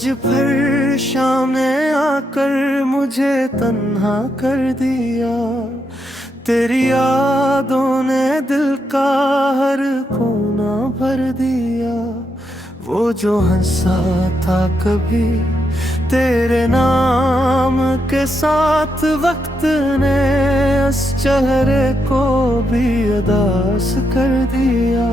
आज फिर शाम ने आकर मुझे तन्हा कर दिया। तेरी यादों ने दिल का हर कोना भर दिया। वो जो हंसा था कभी तेरे नाम के साथ, वक्त ने उस चेहरे को भी अदास कर दिया।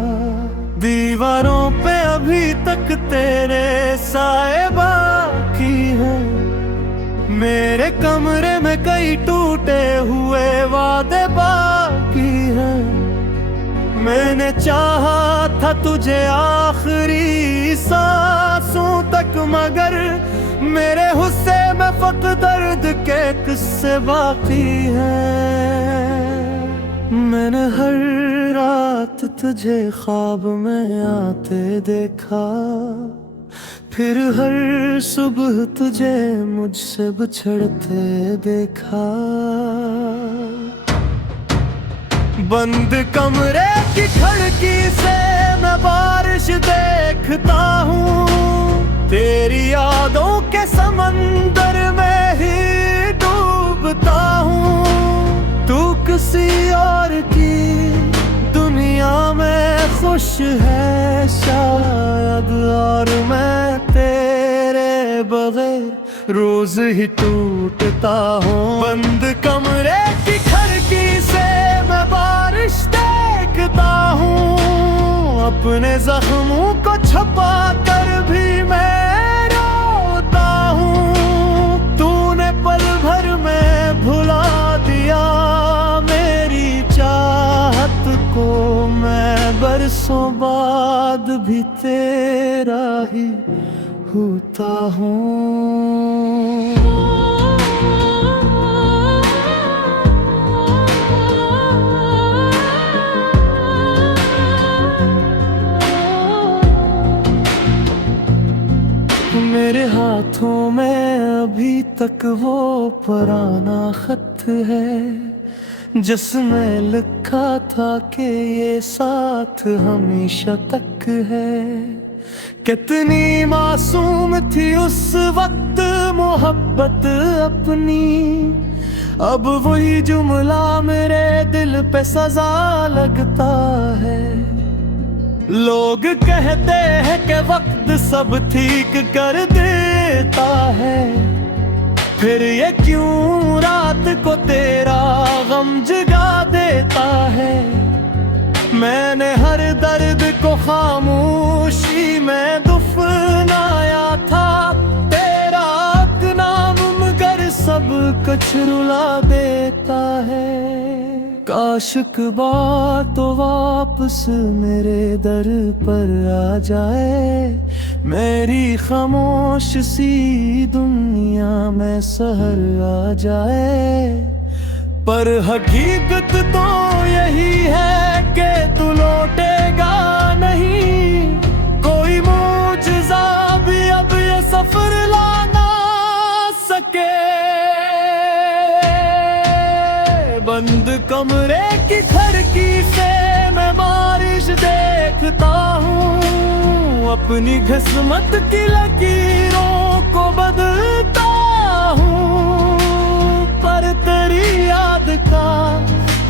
दीवारों पे अभी तक तेरे साए बाकी हैं। मेरे कमरे में कई टूटे हुए वादे बाकी हैं। मैंने चाहा था तुझे आखिरी सांसों तक, मगर मेरे हुस्से में फक़्त दर्द के किस्से बाकी हैं। मैंने हर रात तुझे ख्वाब में आते देखा, फिर हर सुबह तुझे मुझसे बिछड़ते देखा। बंद कमरे की खिड़की से मैं बारिश देखता हूँ। तेरी यादों के समंदर में ही डूबता हूँ। तू किसी और की दुनिया में खुश है शायद, और मैं तेरे बगैर रोज ही टूटता हूँ। बंद कमरे की खिड़की से मैं बारिश देखता हूँ। अपने जख्मों को छुपा कर भी मैं रोता हूँ। तूने पल भर में भुला दिया मेरी चाहत को। मैं बरसों बाद भी तेरा ही होता हूँ। मेरे हाथों में अभी तक वो पुराना खत है, जिसमें लिखा था कि ये साथ हमेशा तक है। कितनी मासूम थी उस वक्त मोहब्बत अपनी, अब वही जुमला मेरे दिल पे सजा लगता है। लोग कहते हैं कि वक्त सब ठीक कर देता है, फिर ये क्यों रात को तेरा गम जगा देता है। मैंने हर दर्द को खामोशी में दफनाया था। तेरा नाम मगर सब कुछ रुला देता है। काश एक बार तो वापस मेरे दर पर आ जाए। मेरी खामोश सी दुनिया में सहर आ जाए। पर हकीकत तो यही है कि तू लौटेगा नहीं। कोई मौजज़ा भी अब ये सफर ला ना सके। बंद कमरे की खिड़की से मैं बारिश देखता हूँ। अपनी किस्मत की लकीरों को बदलता हूँ। पर तेरी याद का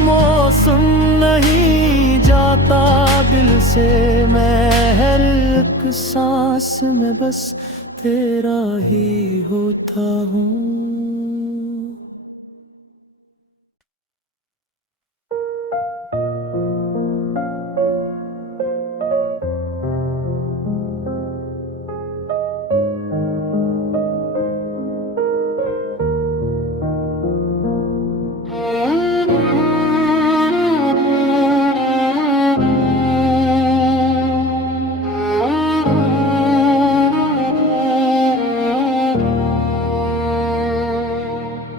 मौसम नहीं जाता दिल से। मैं हर एक सांस में बस तेरा ही होता हूँ।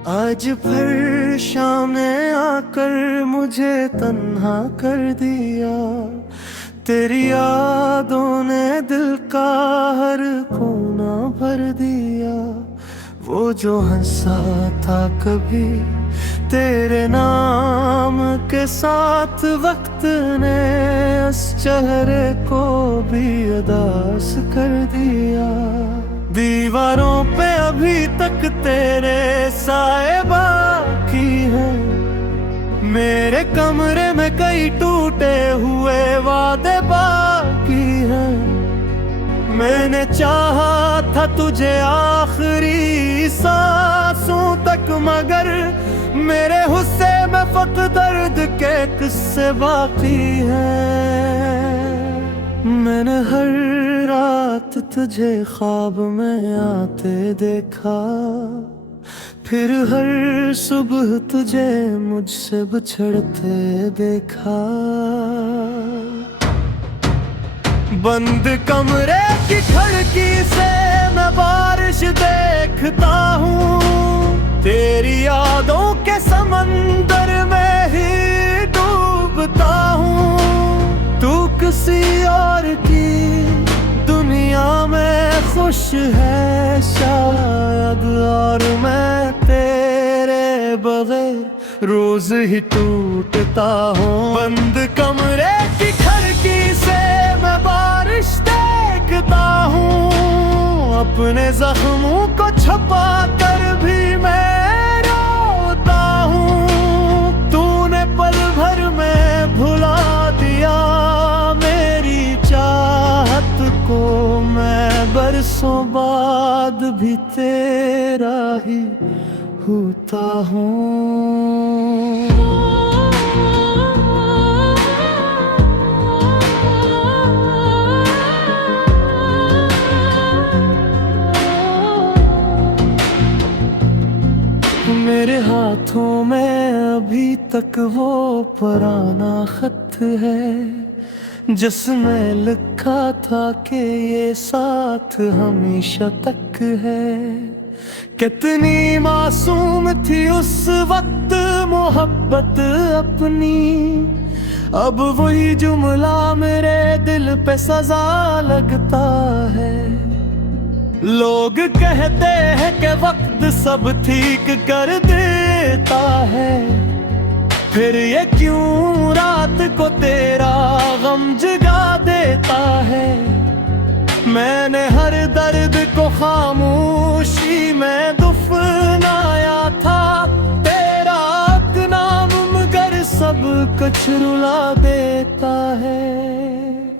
आज फिर शाम ने आकर मुझे तन्हा कर दिया। तेरी यादों ने दिल का हर कोना भर दिया। वो जो हंसा था कभी तेरे नाम के साथ, वक्त ने उस चेहरे को भी अदास कर दिया। दीवारों पे अभी तक तेरे साए बाकी हैं। मेरे कमरे में कई टूटे हुए वादे बाकी हैं। मैंने चाहा था तुझे आखिरी सांसों तक, मगर मेरे हुस्से में फक दर्द के किस्से बाकी हैं। मैंने हर रात तुझे ख्वाब में आते देखा, फिर हर सुबह तुझे मुझसे बिछड़ते देखा। बंद कमरे की खिड़की से मैं बारिश देखता हूँ, तेरी यादों के समंदर में ही डूबता हूँ। तू किसी और की दुनिया में खुश है शायद, और मैं तेरे बगैर रोज ही टूटता हूँ। बंद कमरे की खिड़की से मैं बारिश देखता हूँ, अपने जख्मों को छुपा कर भी मैं रोता हूँ। तूने पल भर में भुला दिया मेरी चाहत को, मैं बरसों बाद भी तेरा ही होता हूँ। मेरे हाथों में अभी तक वो पुराना खत है, जिसमें लिखा था कि ये साथ हमेशा तक है। कितनी मासूम थी उस वक्त मोहब्बत अपनी, अब वही जुमला मेरे दिल पे सजा लगता है। लोग कहते हैं कि वक्त सब ठीक कर देता है, फिर ये क्यों रात को तेरा गम जगा देता है। मैंने हर दर्द को खामोशी में दफनाया था, तेरा नाम मगर सब कुछ रुला देता है।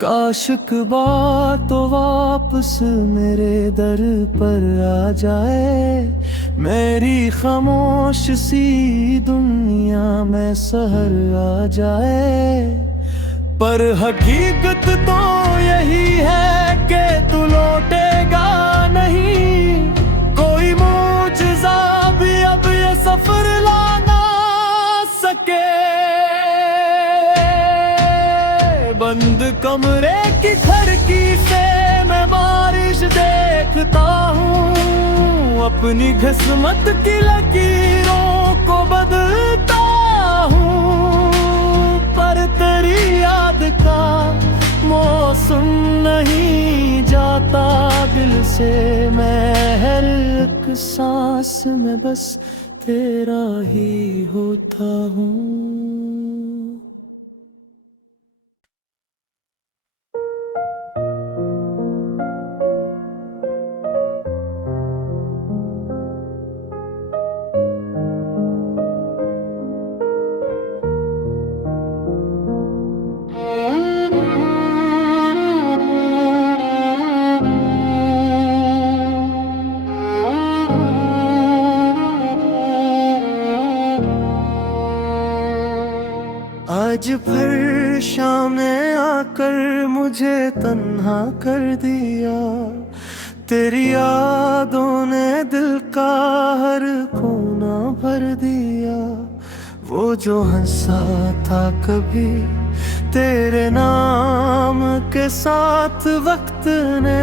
काश की बात तो वापस मेरे दर पर आ जाए, मेरी खामोश सी दुनिया में सहर आ जाए। पर हकीकत तो यही है कि तू लौटेगा नहीं, कोई मुझसा भी अब ये सफर ला ना सके। बंद कमरे की खिड़की से मैं बारिश देखता हूँ, अपनी किस्मत की लकीरों को बदलता हूँ। पर तेरी याद का मौसम नहीं जाता दिल से, मैं हर एक सांस में बस तेरा ही होता हूँ। आज फिर शाम ने आकर मुझे तन्हा कर दिया, तेरी यादों ने दिल का हर कोना भर दिया। वो जो हंसा था कभी तेरे नाम के साथ, वक्त ने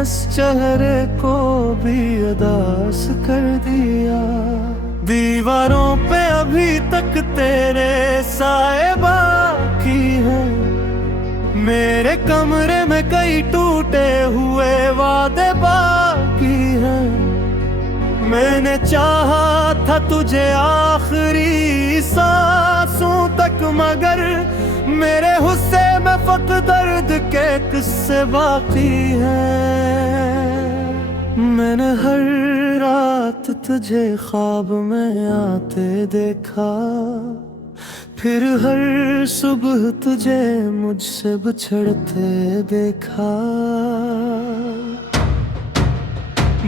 उस चेहरे को भी उदास कर दिया। दीवारों पे अभी तक तेरे साए बाकी हैं, मेरे कमरे में कई टूटे हुए वादे बाकी हैं। मैंने चाहा था तुझे आखिरी सांसों तक, मगर मेरे हुस्से में फक दर्द के किस्से बाकी हैं। मैंने हर रात तुझे ख्वाब में आते देखा, फिर हर सुबह तुझे मुझसे बिछड़ते देखा।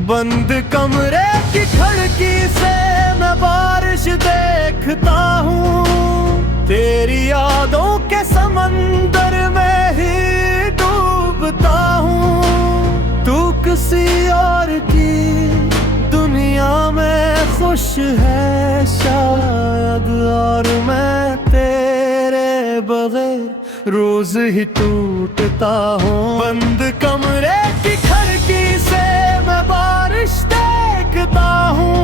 बंद कमरे की खिड़की से मैं बारिश देखता हूँ, तेरी यादों के समंदर में ही डूबता हूँ। तू किसी और की दुनिया में खुश है शायद, और मैं तेरे बगैर रोज ही टूटता हूँ। बंद कमरे की खिड़की से मैं बारिश देखता हूँ,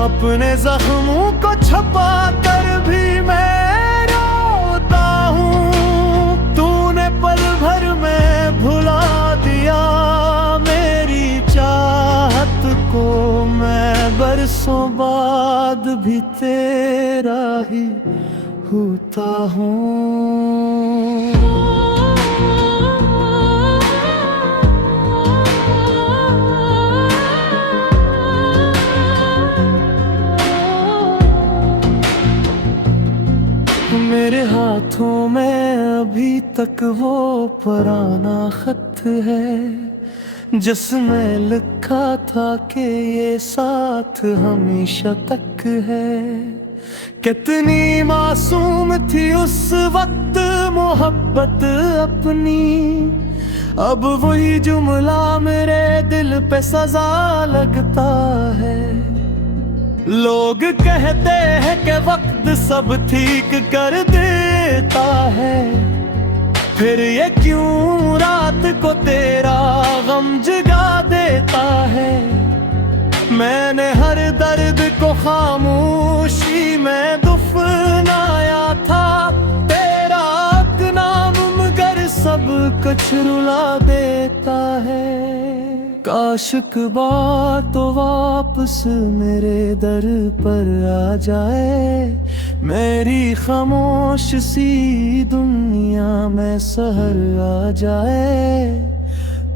अपने जख्मों को छुपा कर भी मैं रोता हूँ। तूने पल भर में भुला दिया मेरी चाहत को, मैं बरसों बाद भी तेरा ही होता हूँ। मेरे हाथों में अभी तक वो पुराना खत है, जिसमें लिखा था कि ये साथ हमेशा तक है। कितनी मासूम थी उस वक्त मोहब्बत अपनी, अब वही जुमला मेरे दिल पे सजा लगता है। लोग कहते हैं कि वक्त सब ठीक कर देता है, फिर ये क्यों रात को तेरा गम जगा देता है। मैंने हर दर्द को खामोशी में दफनाया था, तेरा नाम मगर सब कुछ रुला देता है। काश एक बार तो वापस मेरे दर पर आ जाए, मेरी खामोश सी दुनिया में सहर आ जाए।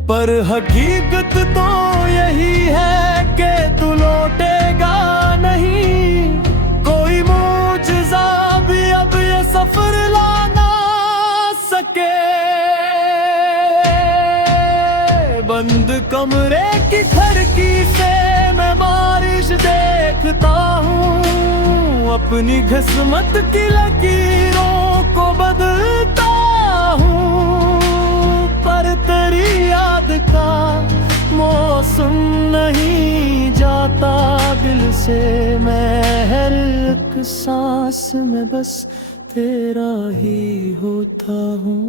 पर हकीकत तो यही है कि तू लौटेगा नहीं, कोई मुझसा भी अब ये सफर ला ना सके। बंद कमरे की खिड़की से मैं बारिश देखता हूँ, अपनी किस्मत की लकीरों को बदलता हूँ। पर तेरी याद का मौसम नहीं जाता दिल से, मैं हर एक सांस में बस तेरा ही होता हूँ।